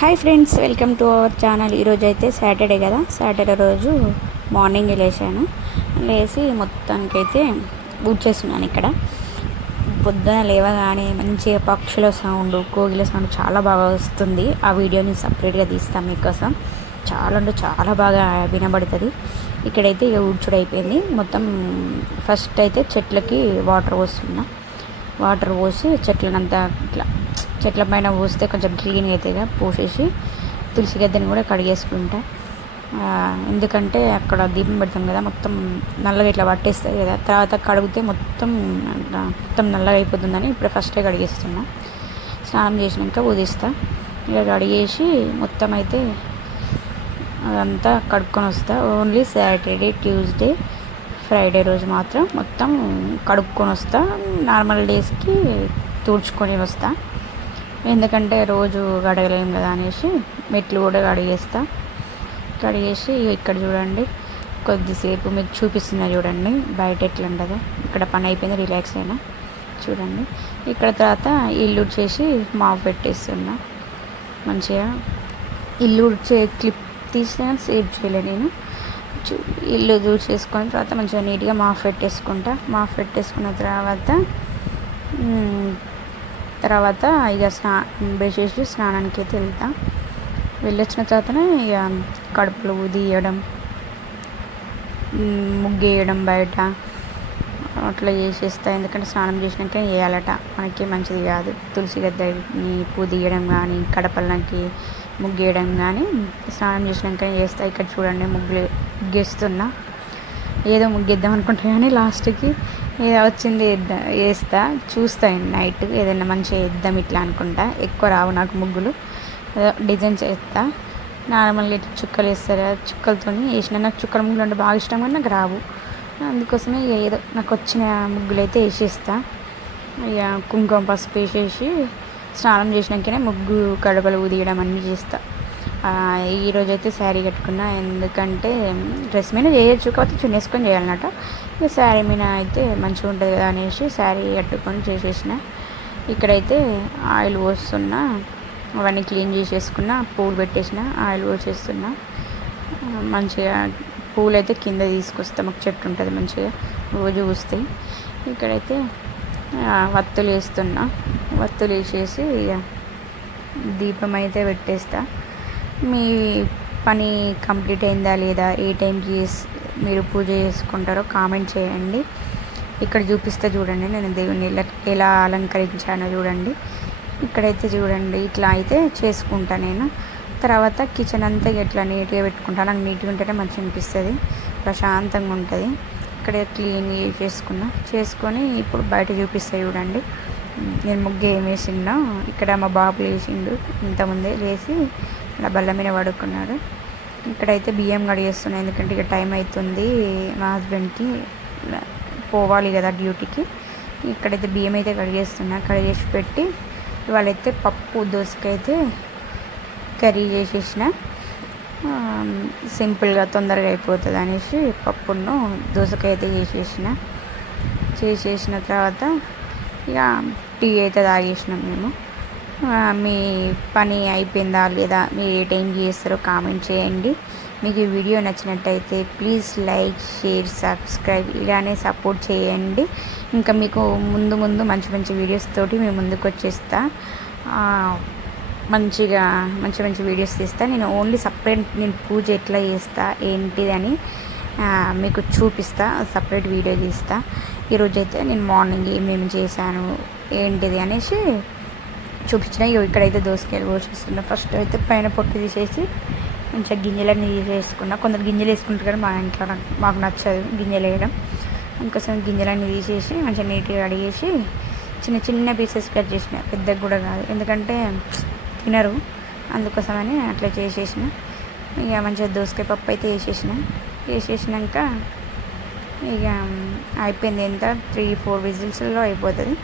Hi friends, welcome to our channel. ఈరోజు అయితే Saturday కదా, సాటర్డే రోజు మార్నింగ్ లేచాను. లేచి మొత్తానికైతే ఊడ్చేస్తున్నాను. ఇక్కడ పొద్దున లేవగానే మంచిగా పక్షుల సౌండ్, కోగిల సౌండ్ చాలా బాగా వస్తుంది. ఆ వీడియోని సపరేట్గా తీస్తాం మీకోసం. చాలా అంటే చాలా బాగా వినబడుతుంది. ఇక్కడైతే ఇక ఊడ్చుడు అయిపోయింది. మొత్తం ఫస్ట్ అయితే చెట్లకి వాటర్ పోసి చెట్లనంతా ఇట్లా చెట్ల పైన పోస్తే కొంచెం క్లీన్గా అవుతాయిగా, పోసేసి తులసి గద్దెని కూడా కడిగేసుకుంటా. ఎందుకంటే అక్కడ దీపం పెడతాం కదా, మొత్తం నల్లగా ఇట్లా పట్టేస్తుంది కదా, తర్వాత కడిగితే మొత్తం నల్లగా అయిపోతుందని ఇప్పుడు ఫస్టే కడిగేస్తున్నా. స్నానం చేసినాక ఉదిస్తా. ఇక కడిగేసి మొత్తం అయితే అదంతా కడుక్కొని వస్తా. ఓన్లీ సాటర్డే, ట్యూస్డే, ఫ్రైడే రోజు మాత్రం మొత్తం కడుక్కొని వస్తా. నార్మల్ డేస్కి తుడుచుకొని వస్తా. ఎందుకంటే రోజు కడగలేము కదా అనేసి మెట్లు కూడా కడిగేసి ఇక్కడ చూడండి, కొద్దిసేపు మీకు చూపిస్తున్నా చూడండి బయట ఎట్లా ఉండదో. ఇక్కడ పని అయిపోయింది, రిలాక్స్ అయినా చూడండి. ఇక్కడ తర్వాత ఇల్లు చేసి మాపు పెట్టేస్తున్నా. మంచిగా ఇల్లు క్లిప్ తీసినా సేవ్ చేయలే నేను. ఇల్లు చేసుకొని తర్వాత మంచిగా నీట్గా మాపు పెట్టేసుకున్న తర్వాత ఇక బ్రష్ చేసి స్నానానికి అయితే వెళ్ళొచ్చిన తర్వాతనే ఇక కడుపులో తీయడం, ముగ్గేయడం బయట అట్లా చేసేస్తా. ఎందుకంటే స్నానం చేసినాక వేయాలట, మనకి మంచిది కాదు. తులసి గద్దెని పూదీయడం కానీ, కడపలకి ముగ్గేయడం కానీ స్నానం చేసినాక చేస్తా. ఇక్కడ చూడండి ముగ్గేస్తున్నా. ఏదో ముగ్గేద్దాం అనుకుంటా కానీ లాస్ట్కి ఏదో వచ్చింది వేస్తా. చూస్తాను నైట్ ఏదైనా మంచిగా వేద్దాం ఇట్లా అనుకుంటా. ఎక్కువ రావు నాకు ముగ్గులు, ఏదో డిజైన్ చేస్తా. నార్మల్గా ఇట్లా చుక్కలు వేస్తారు, చుక్కలతో వేసిన. నాకు చుక్కల ముగ్గులు అంటే బాగా ఇష్టం కానీ నాకు రావు. అందుకోసమే ఏదో నాకు వచ్చిన ముగ్గులు అయితే వేసేస్తా. ఇక కుంకుమ పసుపు వేసేసి స్నానం చేసినాకనే ముగ్గు కడపలు ఊదియడం అన్నీ చేస్తా. ఈరోజు అయితే శారీ కట్టుకున్నా. ఎందుకంటే డ్రెస్ మీద చేయొచ్చు, కాకపోతే చున్నేసుకొని చేయాలన్నట. ఇక శారీ మీద అయితే మంచిగా ఉంటుంది కదా అనేసి శారీ కట్టుకొని చేసేసిన. ఇక్కడైతే ఆయిల్ పోస్తున్నా, అవన్నీ క్లీన్ చేసేసుకున్నా, పూలు పెట్టేసిన, ఆయిల్ పోసేస్తున్నా. మంచిగా పూలు అయితే కింద తీసుకొస్తాం, మాకు చెట్టు ఉంటుంది మంచిగా రోజు పూస్తాయి. ఇక్కడైతే వత్తులు వేస్తున్నా. వత్తులు వేసేసి ఇక దీపం అయితే పెట్టేస్తా. మీ పని కంప్లీట్ అయిందా లేదా, ఏ టైంకి మీరు పూజ చేసుకుంటారో కామెంట్ చేయండి. ఇక్కడ చూపిస్తే చూడండి నేను దేవుని ఎలా అలంకరించానో చూడండి. ఇక్కడైతే చూడండి ఇట్లా అయితే చేసుకుంటా నేను. తర్వాత కిచెన్ అంతా ఇట్లా నీట్గా పెట్టుకుంటా. నాకు నీట్గా ఉంటేనే మంచిగా అనిపిస్తుంది, ప్రశాంతంగా ఉంటుంది. ఇక్కడ క్లీన్ చేసుకొని ఇప్పుడు బయట చూపిస్తాయి చూడండి నేను ముగ్గు ఏం వేసిందో. ఇక్కడ మా బాబు లేచిండు, ఇంతకుముందే లేచి ఇలా బల్ల మీద పడుకున్నాడు. ఇక్కడైతే బియ్యం కడిగేస్తున్నాను, ఎందుకంటే ఇక టైం అవుతుంది, మా హస్బెండ్కి పోవాలి కదా డ్యూటీకి. ఇక్కడైతే బియ్యం అయితే కడిగేసి పెట్టి ఇవాళైతే పప్పు దోసకాయ అయితే కర్రీ చేసేసిన. సింపుల్గా తొందరగా అయిపోతుంది అనేసి పప్పును దోసకాయ అయితే చేసేసిన తర్వాత ఇక టీ అయితే తాగేసినాం మేము. మీ పని అయిపోయిందా లేదా, మీరు ఏ టైంకి చేస్తారో కామెంట్ చేయండి. మీకు ఈ వీడియో నచ్చినట్టయితే ప్లీజ్ లైక్, షేర్, సబ్స్క్రైబ్ ఇలానే సపోర్ట్ చేయండి. ఇంకా మీకు ముందు మంచి వీడియోస్ తోటి మేము ముందుకు వచ్చేస్తా. మంచి వీడియోస్ తీస్తా. నేను ఓన్లీ సపరేట్ నేను పూజ ఎట్లా చేస్తా ఏంటిది అని మీకు చూపిస్తా, సపరేట్ వీడియో తీస్తా. ఈరోజైతే నేను మార్నింగ్ ఏమేమి చేశాను ఏంటిది అనేసి చూపించిన. ఇక్కడైతే దోసకాయలు పోసేస్తున్నా. ఫస్ట్ అయితే పైన పొట్టు తీసేసి మంచిగా గింజలన్నీ తీసేసుకున్నా. కొందరు గింజలు వేసుకుంటారు కానీ మా ఇంట్లో మాకు నచ్చదు గింజలు వేయడం. అందుకోసం గింజలన్నీ తీసేసి మంచిగా నీట్గా కడిగేసి చిన్న పీసెస్ కట్ చేసిన, పెద్దగా కూడా కాదు, ఎందుకంటే తినరు, అందుకోసమని అట్లా చేసేసిన. ఇక మంచిగా దోసకాయ పప్పు అయితే వేసేసినాక ఇక అయిపోయింది. ఎంత 3-4 విజిల్స్లో అయిపోతుంది.